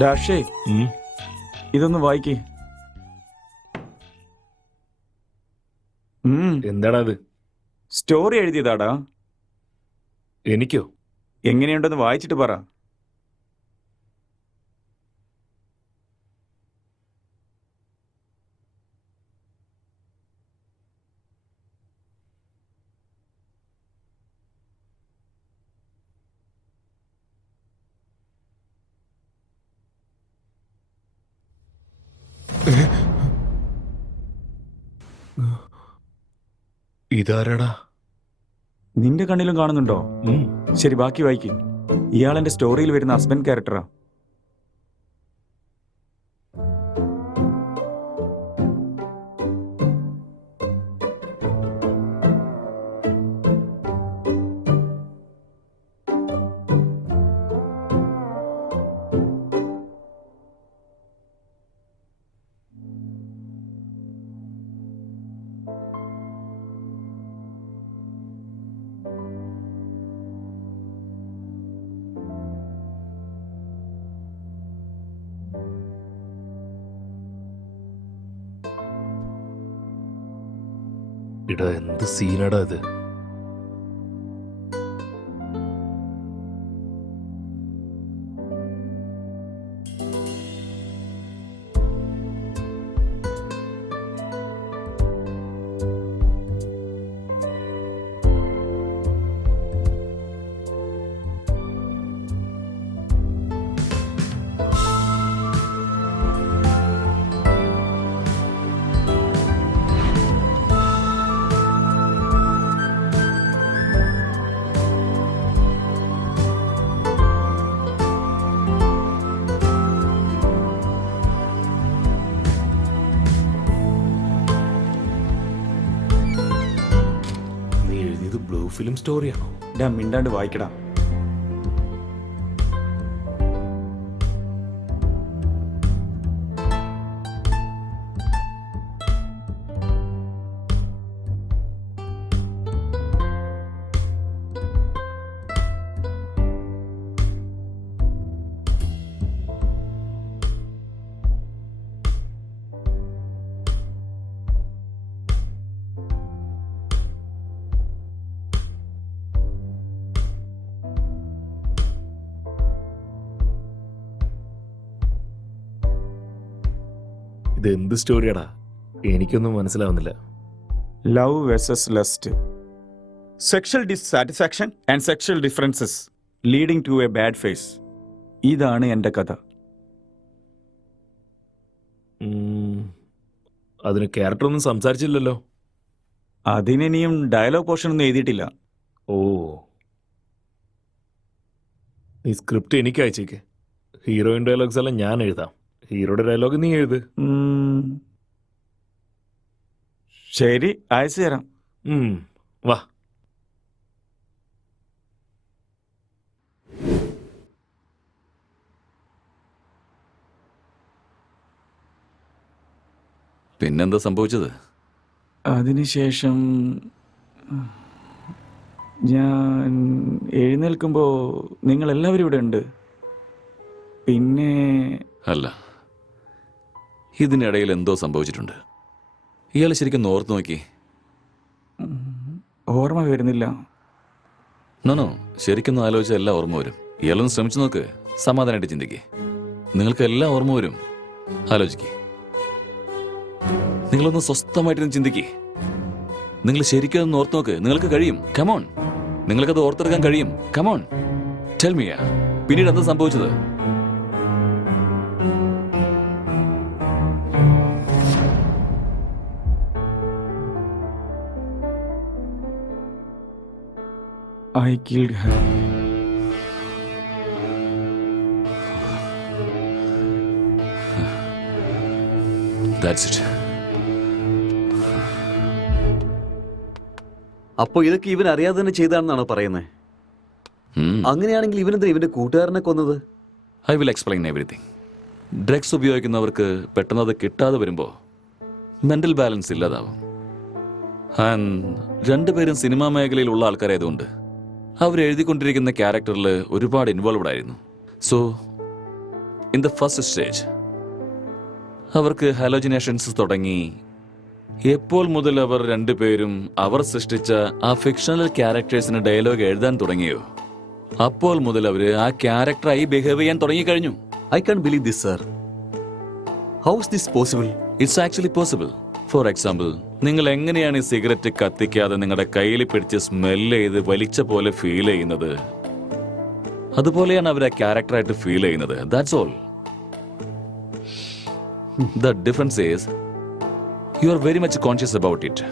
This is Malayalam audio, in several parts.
ഡാഷേ ഇതൊന്ന് വായിക്കേ. എന്താടാ അത്? സ്റ്റോറി എഴുതിയതാടാ. എനിക്കോ? എങ്ങനെയുണ്ടെന്ന് വായിച്ചിട്ട് പറ. ഇതാരടാ? നിന്റെ കണ്ണിലും കാണുന്നുണ്ടോ? ശരി, ബാക്കി വായിക്കും. ഇയാൾ എന്റെ സ്റ്റോറിയിൽ വരുന്ന ഹസ്ബൻഡ് ക്യാരക്ടറാ. ഇടാ, എന്ത് സീനടാ ഇത്? ബ്ലൂ ഫിലിം സ്റ്റോറിയാണോ? മിണ്ടാണ്ട് വായിക്കടാ. ഇത് എന്ത് സ്റ്റോറിയാടാ? എനിക്കൊന്നും മനസ്സിലാവുന്നില്ല. Love versus lust, sexual dissatisfaction and sexual differences leading to a bad phase. ഇതാണ് എൻ്റെ കഥ. അതിന് ക്യാരക്ടറൊന്നും സംസാരിച്ചില്ലല്ലോ. അതിനിയും ഡയലോഗ് പോർഷൻ ഒന്നും എഴുതിയിട്ടില്ല. ഓ, ഈ സ്ക്രിപ്റ്റ് എനിക്ക് അയച്ചേക്ക്. ഹീറോയിൻ ഡയലോഗ്സ് എല്ലാം ഞാൻ എഴുതാം. ഹീറോയുടെ ഡയലോഗ് നീ എഴുത്. ശരി, അയച്ചു തരാം. വാ. പിന്നെന്താ സംഭവിച്ചത്? അതിനുശേഷം ഞാൻ എഴുന്നേൽക്കുമ്പോൾ നിങ്ങളെല്ലാവരും ഇവിടെ ഉണ്ട്. പിന്നെ അല്ല, ഇതിനിടയിൽ എന്തോ സംഭവിച്ചിട്ടുണ്ട്. ഇയാൾ ശരിക്കും ഓർത്ത് നോക്കി. ഓർമ്മ വരുന്നില്ല. നോ, ശരിക്കും ആലോചിച്ചാൽ എല്ലാം ഓർമ്മ വരും. ഇയാളൊന്ന് ശ്രമിച്ചു നോക്ക്. സമാധാനമായിട്ട് ചിന്തിക്കേ. നിങ്ങൾക്ക് എല്ലാം ഓർമ്മ വരും. ആലോചിക്കേ. നിങ്ങളൊന്ന് സ്വസ്ഥമായിട്ടൊന്ന് ചിന്തിക്കേ. നിങ്ങൾ ശരിക്കും ഒന്ന് ഓർത്ത് നോക്ക്. നിങ്ങൾക്ക് കഴിയും. കമോൺ, നിങ്ങൾക്കത് ഓർത്തെടുക്കാൻ കഴിയും. Come on, tell me. പിന്നീട് എന്താ സംഭവിച്ചത്? I killed her. That's it. അപ്പൊ ഇതൊക്കെ ഇവൻ അറിയാതെ തന്നെ ചെയ്താണെന്നാണോ പറയുന്നത്? അങ്ങനെയാണെങ്കിൽ ഇവനെന്താ ഇവന്റെ കൂട്ടുകാരനെ കൊന്നത്? I will explain everything. Drugs ഉപയോഗിക്കുന്നവർക്ക് പെട്ടെന്ന് അത് കിട്ടാതെ വരുമ്പോൾ മെന്റൽ ബാലൻസ് ഇല്ലാതാവും. രണ്ടുപേരും സിനിമാ മേഖലയിലുള്ള ആൾക്കാരായതുകൊണ്ട് അവരെഴുതിക്കൊണ്ടിരിക്കുന്ന ക്യാരക്ടറിൽ ഒരുപാട് ഇൻവോൾവ്ഡ് ആയിരുന്നു. So in the first stage അവർക്ക് ഹാലോജിനേഷൻസ് തുടങ്ങി. എപ്പോൾ മുതൽ അവർ രണ്ടുപേരും അവർ സൃഷ്ടിച്ച ആ ഫിക്ഷണൽ ക്യാരക്ടേഴ്സിന് ഡയലോഗ് എഴുതാൻ തുടങ്ങിയോ, അപ്പോൾ മുതൽ അവര് ആ ക്യാരക്ടറായി ബിഹേവ് ചെയ്യാൻ തുടങ്ങിക്കഴിഞ്ഞു. I can believe this sir. How is this possible? It's actually possible. For example, നിങ്ങൾ എങ്ങനെയാണ് ഈ സിഗരറ്റ് കത്തിക്കാതെ നിങ്ങളുടെ കയ്യിൽ പിടിച്ച് സ്മെല്ല് ചെയ്ത് വലിച്ച പോലെ ഫീൽ ചെയ്യുന്നത്, അതുപോലെയാണ് അവർ ആ ക്യാരക്ടറായിട്ട് ഫീൽ ചെയ്യുന്നത്. That's all. The difference is you are very much conscious about it,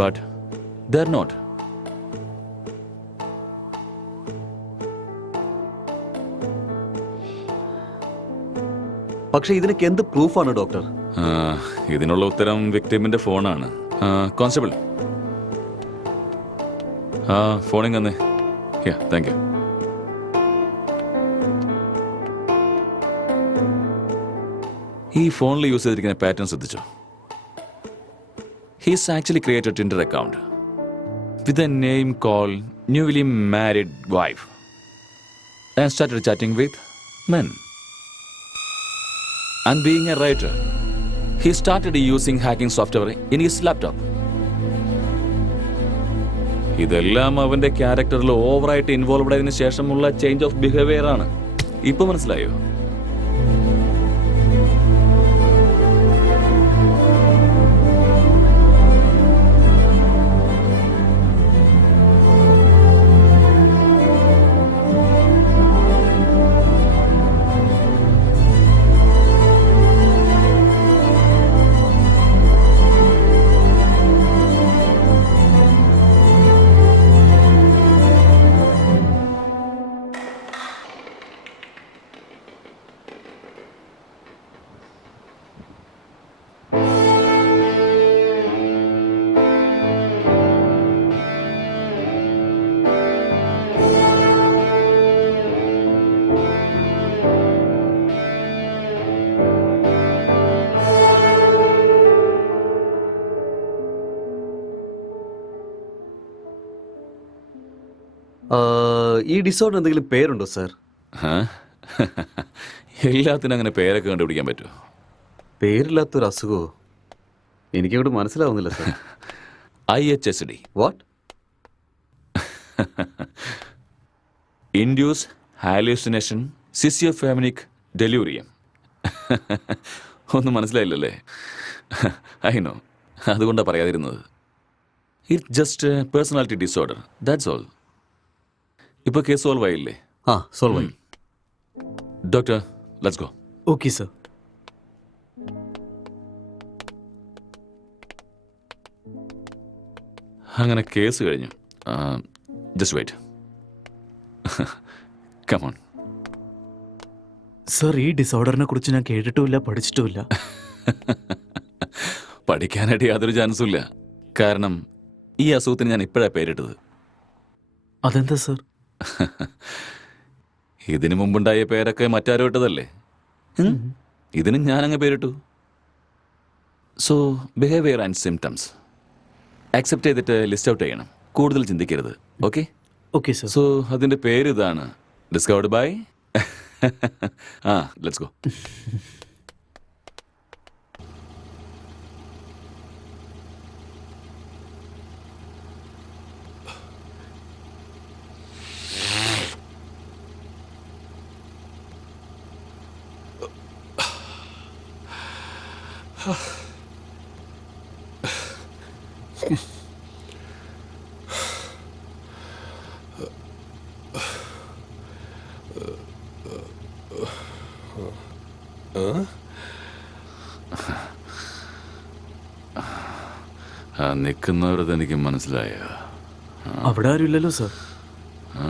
but they are not. പക്ഷെ ഇതിനൊക്കെ എന്ത് പ്രൂഫാണ് ഡോക്ടർ? ഇതിനുള്ള ഉത്തരം വിക്ടിമിന്റെ ഫോണാണ്. കോൺസ്റ്റബിൾ, ഫോണിങ് തന്നെ. Thank you. ഈ ഫോണിൽ യൂസ് ചെയ്തിരിക്കുന്ന പാറ്റേൺ ശ്രദ്ധിച്ചോ? He's actually created Tinder account with a name call newly married wife and started chatting with men. And being a writer, he started using hacking software in his laptop. ഇതെല്ലാം അവന്റെ ക്യാരക്ടറിൽ ഓവറായിട്ട് ഇൻവോൾവ് ആയതിനു ശേഷമുള്ള ചേഞ്ച് ഓഫ് ബിഹേവിയർ ആണ്. ഇപ്പൊ മനസ്സിലായോ? ഈ ഡിസോർഡർ എന്തെങ്കിലും പേരുണ്ടോ സർ? എല്ലാത്തിനും അങ്ങനെ പേരൊക്കെ കണ്ടുപിടിക്കാൻ പറ്റുമോ? പേരില്ലാത്തൊരു അസുഖമോ? എനിക്കങ്ങോട്ട് മനസ്സിലാവുന്നില്ല sir. IHSD. What? Induce hallucination സിസിയോഫാമിനിക് ഡെലൂറിയം. ഒന്നും മനസ്സിലായില്ലല്ലേ? ഐ നോ, അതുകൊണ്ടാണ് പറയാതിരുന്നത്. It just personality disorder, that's all. ഇപ്പൊ കേസ് സോൾവ് ആയില്ലേ? സോൾവ് ആയി. Doctor, let's go. Okay sir. അങ്ങനെ കേസ് കഴിഞ്ഞു. Just wait. Come on. Sir, ഈ ഡിസോർഡറിനെ കുറിച്ച് ഞാൻ കേട്ടിട്ടുമില്ല, പഠിച്ചിട്ടുമില്ല. പഠിക്കാനായിട്ട് യാതൊരു ചാൻസും ഇല്ല. കാരണം ഈ അസുഖത്തിന് ഞാൻ ഇപ്പോഴാണ് പേരിട്ടത്. അതെന്താ സർ? ഇതിനു മുമ്പുണ്ടായ പേരൊക്കെ മറ്റാരോ ഇട്ടതല്ലേ? ഇതിനും ഞാനങ്ങ് പേരിട്ടു. So behaviour and symptoms accept ചെയ്തിട്ട് ലിസ്റ്റ് ഔട്ട് ചെയ്യണം. കൂടുതൽ ചിന്തിക്കരുത്. ഓക്കെ? Okay sir. സോ അതിന്റെ പേര് ഇതാണ്. Discovered by. Let's go. നിൽക്കുന്നവരത് എനിക്ക് മനസ്സിലായോ? അവിടെ ആരുമില്ലല്ലോ സർ. ആ